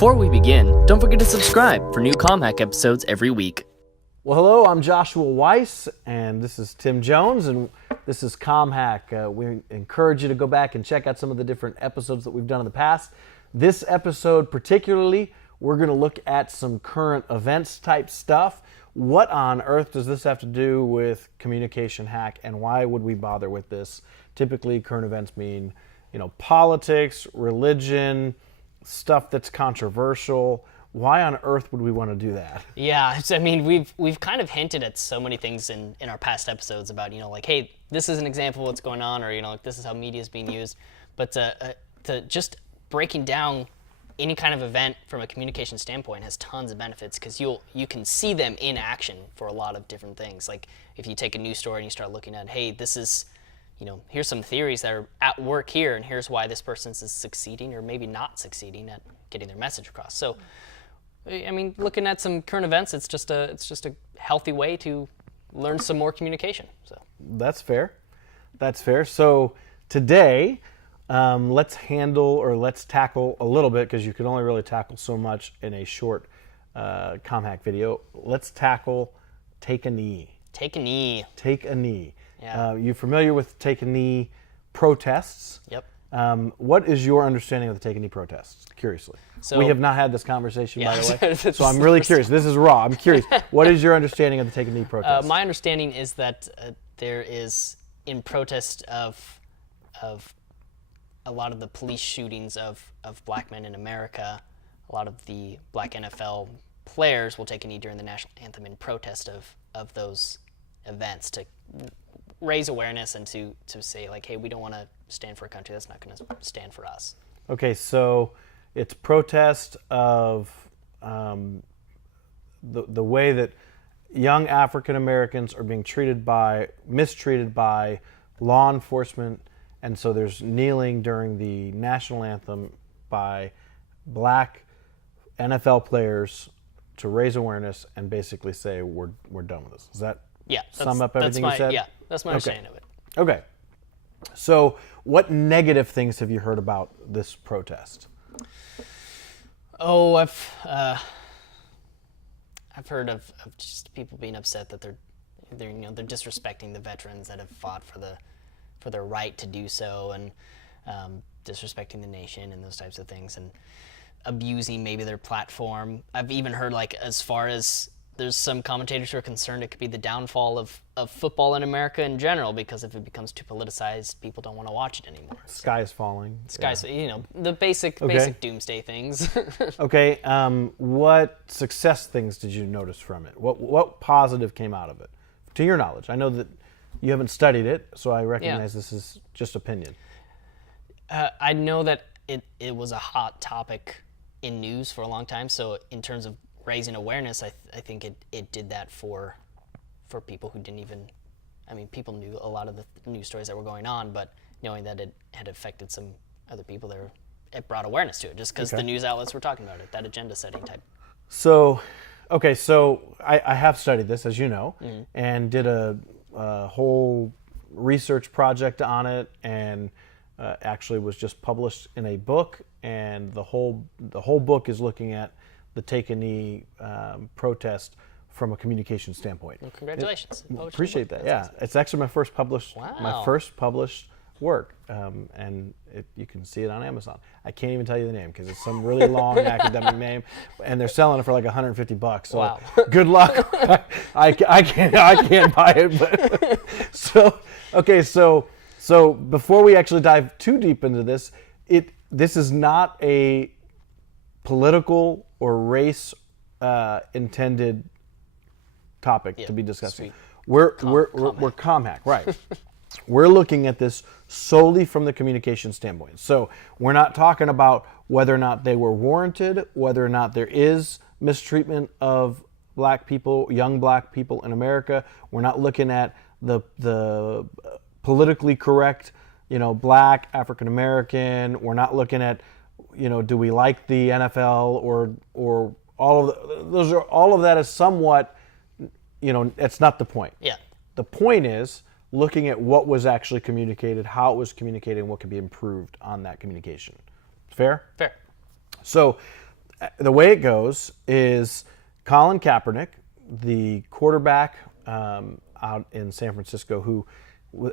Before we begin, don't forget to subscribe for new ComHack episodes every week. Well, hello, I'm Joshua Weiss, and this is Tim Jones, and this is ComHack. We encourage you to go back and check out some of the different episodes that we've done in the past. This episode particularly, we're going to look at some current events type stuff. What on earth does this have to do with communication hack, and why would we bother with this? Typically, current events mean, politics, religion, stuff that's controversial. Why on earth would we want to do that? Yeah, I mean, we've kind of hinted at so many things in our past episodes about, like, hey, this is an example of what's going on, or, like, this is how media is being used. But to just breaking down any kind of event from a communication standpoint has tons of benefits, because you can see them in action for a lot of different things. Like, if you take a news story and you start looking at, hey, this is, here's some theories that are at work here, and here's why this person is succeeding or maybe not succeeding at getting their message across. So, I mean, looking at some current events, it's just a healthy way to learn some more communication. So that's fair. That's fair. So today, let's tackle a little bit, because you can only really tackle so much in a short ComHack video. Let's tackle take a knee. Take a knee. Take a knee. Yeah. You familiar with take a knee protests? Yep. What is your understanding of the take a knee protests? Curiously. So, we have not had this conversation, by the way, so so I'm really curious. This is raw. I'm curious. What is your understanding of the take a knee protest? My understanding is that there is, in protest of a lot of the police shootings of black men in America, a lot of the black NFL players will take a knee during the national anthem in protest of those events, to raise awareness and to say, like, hey, we don't want to stand for a country that's not going to stand for us. Okay, so it's protest of the way that young African Americans are being mistreated by law enforcement, and so there's kneeling during the national anthem by black NFL players to raise awareness and basically say we're done with this. Does that sum up everything you said? Yeah, that's my understanding of it. Okay. So what negative things have you heard about this protest? Oh, I've heard of just people being upset that they're disrespecting the veterans that have fought for their right to do so, and disrespecting the nation and those types of things, and abusing maybe their platform. I've even heard, like, as far as there's some commentators who are concerned it could be the downfall of football in America in general, because if it becomes too politicized, people don't want to watch it anymore. Sky is falling. The basic doomsday things. Okay, what success things did you notice from it? What positive came out of it, to your knowledge? I know that you haven't studied it, so I recognize this is just opinion. I know that it was a hot topic in news for a long time, so in terms of raising awareness, I think it did that for people who didn't even, people knew a lot of the news stories that were going on, but knowing that it had affected some other people, it brought awareness to it, just because the news outlets were talking about it, that agenda setting type. So I have studied this, as you know, and did a whole research project on it, and actually was just published in a book, and the whole book is looking at the take a knee protest from a communication standpoint. Well, congratulations! Appreciate that. Yeah, it's actually my first published work, and you can see it on Amazon. I can't even tell you the name because it's some really long academic name, and they're selling it for like $150. So wow. Good luck. I can't buy it, but so before we actually dive too deep into this, this is not a political or race intended topic to be discussing. We're ComHack, right? We're looking at this solely from the communication standpoint. So we're not talking about whether or not they were warranted, whether or not there is mistreatment of black people, young black people in America. We're not looking at the politically correct, black, African American. We're not looking at, do we like the NFL or all of that is somewhat, it's not the point. Yeah. The point is looking at what was actually communicated, how it was communicated, and what could be improved on that communication. Fair? Fair. So the way it goes is Colin Kaepernick, the quarterback out in San Francisco, who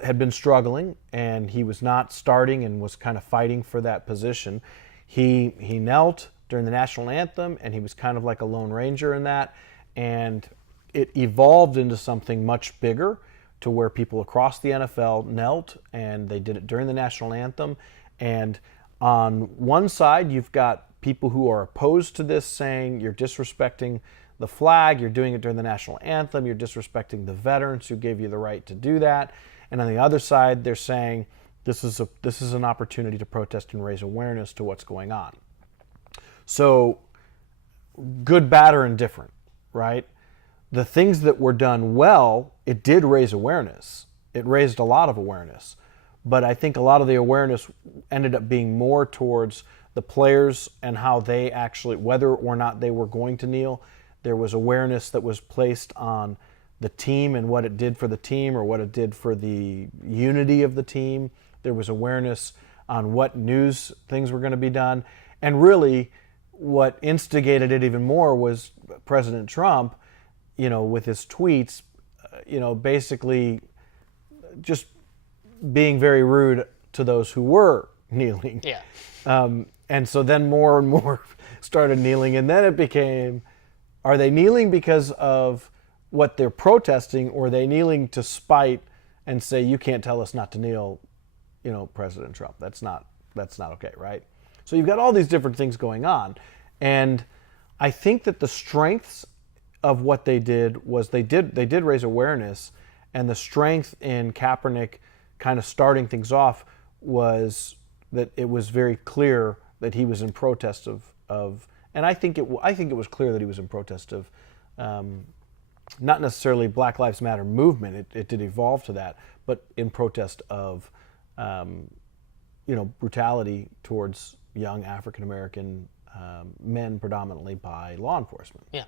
had been struggling, and he was not starting and was kind of fighting for that position. He knelt during the national anthem, and he was kind of like a lone ranger in that, and it evolved into something much bigger, to where people across the NFL knelt, and they did it during the national anthem. And on one side, you've got people who are opposed to this, saying you're disrespecting the flag, you're doing it during the national anthem, you're disrespecting the veterans who gave you the right to do that. And on the other side, they're saying this is an opportunity to protest and raise awareness to what's going on. So good, bad, or indifferent, right? The things that were done well, it did raise awareness. It raised a lot of awareness. But I think a lot of the awareness ended up being more towards the players and how they actually, whether or not they were going to kneel. There was awareness that was placed on the team and what it did for the team, or what it did for the unity of the team. There was awareness on what news things were going to be done. And really, what instigated it even more was President Trump, with his tweets, basically just being very rude to those who were kneeling. Yeah. And so then more and more started kneeling, and then it became, are they kneeling because of what they're protesting, or are they kneeling to spite and say, you can't tell us not to kneel, President Trump? That's not okay, right? So you've got all these different things going on. And I think that the strengths of what they did was they did raise awareness, and the strength in Kaepernick kind of starting things off was that it was very clear that he was in protest of and I think it was clear that he was in protest of not necessarily Black Lives Matter movement. It did evolve to that, but in protest of brutality towards young African American men, predominantly by law enforcement. Yeah.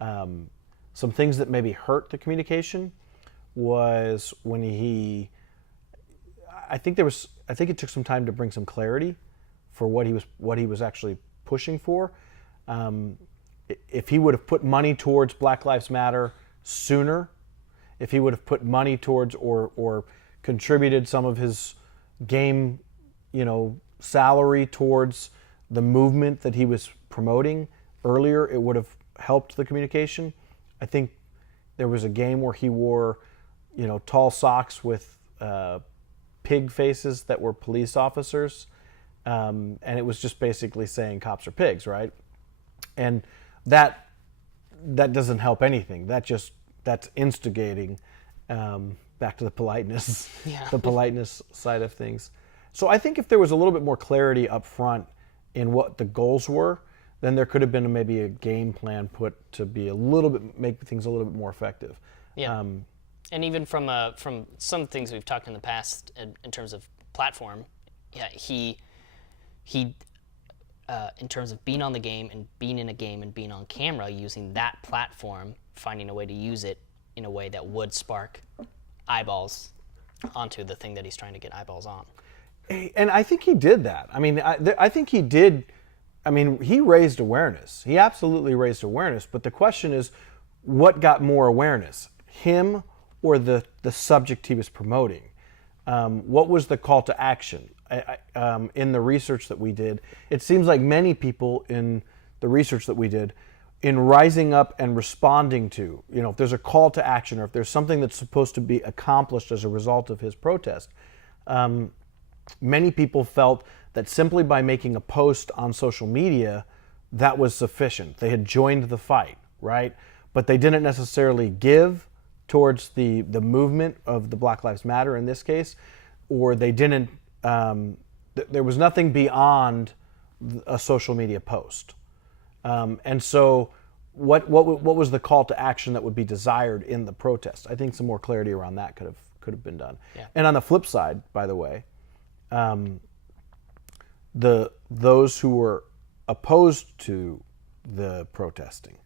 Some things that maybe hurt the communication was when I think it took some time to bring some clarity for what he was actually pushing for. If he would have put money towards Black Lives Matter sooner, if he would have put money towards or contributed some of his game, salary towards the movement that he was promoting earlier, it would have helped the communication. I think there was a game where he wore, tall socks with pig faces that were police officers, and it was just basically saying cops are pigs, right? And that doesn't help anything. That's instigating back to the politeness, the politeness side of things. So I think if there was a little bit more clarity up front in what the goals were, then there could have been maybe a game plan put to be make things a little bit more effective. Yeah. And even from some things we've talked in the past in terms of platform, yeah, he in terms of being on the game and being in a game and being on camera, using that platform, finding a way to use it in a way that would spark eyeballs onto the thing that he's trying to get eyeballs on. And I think he did that. I mean, I think he did. I mean, he raised awareness. He absolutely raised awareness. But the question is, what got more awareness, him or the subject he was promoting? What was the call to action? In the research that we did, it seems like many people in the research that we did, in rising up and responding to, if there's a call to action or if there's something that's supposed to be accomplished as a result of his protest, many people felt that simply by making a post on social media, that was sufficient. They had joined the fight, right? But they didn't necessarily give towards the movement of the Black Lives Matter in this case, or they didn't, there was nothing beyond a social media post. And so what was the call to action that would be desired in the protest? I think some more clarity around that could have been done. Yeah. And on the flip side, by the way, those who were opposed to the protesting,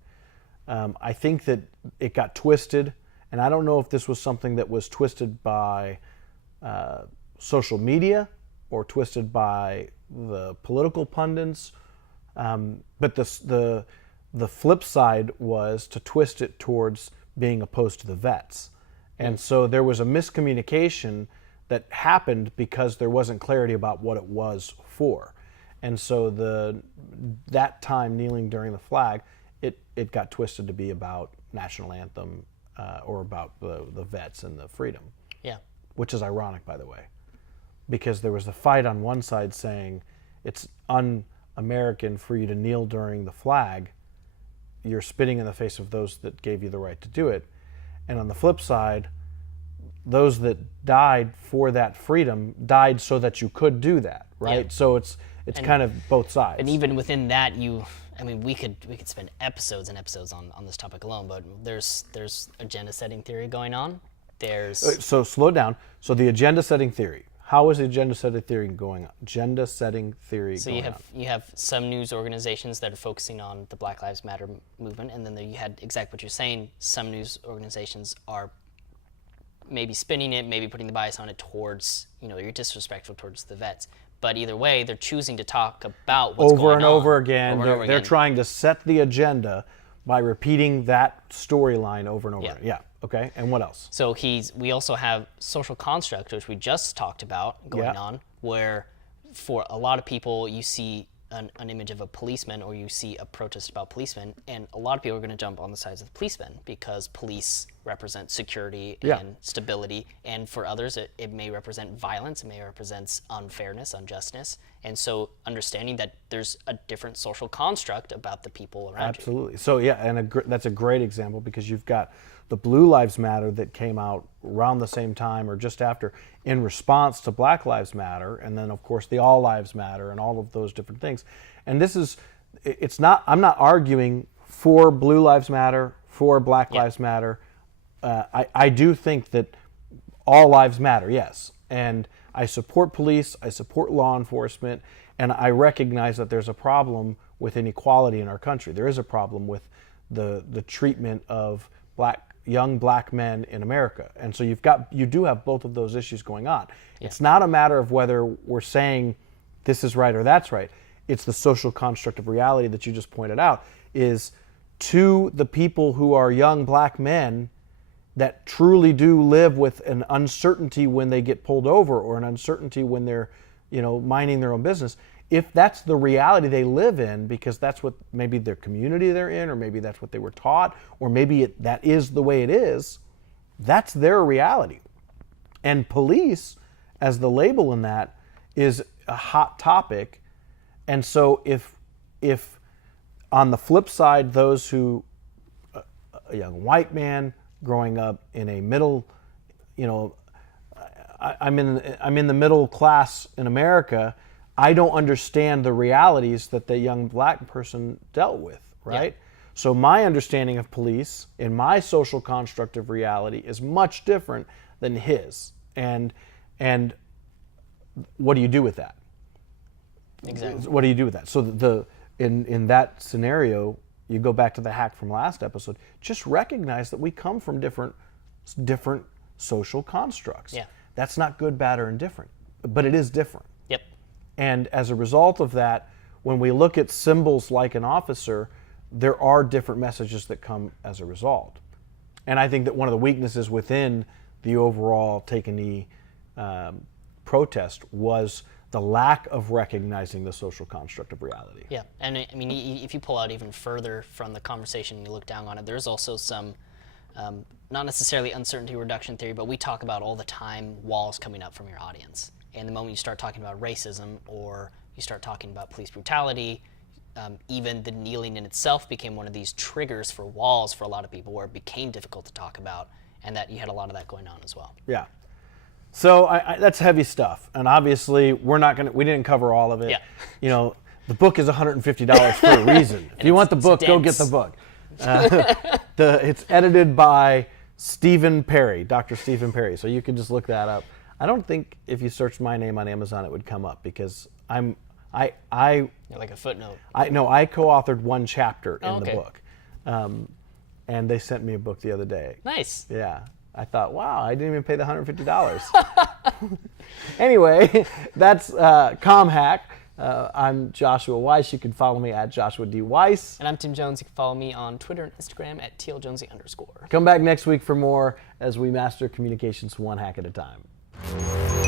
I think that it got twisted, and I don't know if this was something that was twisted by social media or twisted by the political pundits, But the flip side was to twist it towards being opposed to the vets. And so there was a miscommunication that happened because there wasn't clarity about what it was for. And so that time kneeling during the flag, it got twisted to be about national anthem or about the vets and the freedom. Yeah. Which is ironic, by the way, because there was a fight on one side saying it's un-American for you to kneel during the flag. You're spitting in the face of those that gave you the right to do it. And on the flip side, those that died for that freedom died so that you could do that, right? Yeah. So it's kind of both sides. And even within that, we could spend episodes and episodes on this topic alone, but there's agenda setting theory going on. So slow down. So the agenda setting theory. How is the agenda setting theory going on? So you have some news organizations that are focusing on the Black Lives Matter movement, and then you had exactly what you're saying. Some news organizations are maybe spinning it, maybe putting the bias on it towards, you're disrespectful towards the vets. But either way, they're choosing to talk about what's going on. Over and over again. They're trying to set the agenda by repeating that storyline over and over. Yeah. Okay. And what else? So we also have social construct, which we just talked about going on, where for a lot of people you see an image of a policeman or you see a protest about policemen, and a lot of people are going to jump on the sides of the policemen because police represent security and stability, and for others it may represent violence, it may represent unfairness, unjustness, and so understanding that there's a different social construct about the people around you. Absolutely. So and that's a great example because you've got the Blue Lives Matter that came out around the same time or just after in response to Black Lives Matter, and then of course the All Lives Matter and all of those different things. And I'm not arguing for Blue Lives Matter, for Black Lives Matter. I do think that all lives matter, yes. And I support police, I support law enforcement, and I recognize that there's a problem with inequality in our country. There is a problem with the treatment of young black men in America. And so you do have both of those issues going on. Yeah. It's not a matter of whether we're saying this is right or that's right. It's the social construct of reality that you just pointed out is to the people who are young black men that truly do live with an uncertainty when they get pulled over or an uncertainty when they're, minding their own business. If that's the reality they live in, because that's what maybe their community they're in, or maybe that's what they were taught, or maybe that is the way it is, that's their reality. And police, as the label in that, is a hot topic. And so if on the flip side, those who, a young white man growing up in a middle, I'm in the middle class in America, I don't understand the realities that the young black person dealt with, right? Yeah. So my understanding of police in my social construct of reality is much different than his. And what do you do with that? Exactly. What do you do with that? So in that scenario, you go back to the hack from last episode, just recognize that we come from different social constructs. Yeah. That's not good, bad, or indifferent, but it is different. Yep. And as a result of that, when we look at symbols like an officer, there are different messages that come as a result. And I think that one of the weaknesses within the overall Take a Knee protest was the lack of recognizing the social construct of reality. Yeah, and if you pull out even further from the conversation and you look down on it, there's also some, not necessarily uncertainty reduction theory, but we talk about all the time walls coming up from your audience. And the moment you start talking about racism or you start talking about police brutality, even the kneeling in itself became one of these triggers for walls for a lot of people where it became difficult to talk about, and that you had a lot of that going on as well. Yeah. So that's heavy stuff, and obviously we didn't cover all of it. Yeah. The book is $150 for a reason. If you want the book, go get the book. It's edited by Stephen Perry, Dr. Stephen Perry, so you can just look that up. I don't think if you searched my name on Amazon it would come up because you're like a footnote. I co-authored one chapter in the book, and they sent me a book the other day. Nice. Yeah, I thought, wow, I didn't even pay the $150. Anyway, that's ComHack. I'm Joshua Weiss. You can follow me at Joshua D. Weiss. And I'm Tim Jones. You can follow me on Twitter and Instagram at TLJonesy_. Come back next week for more as we master communications one hack at a time.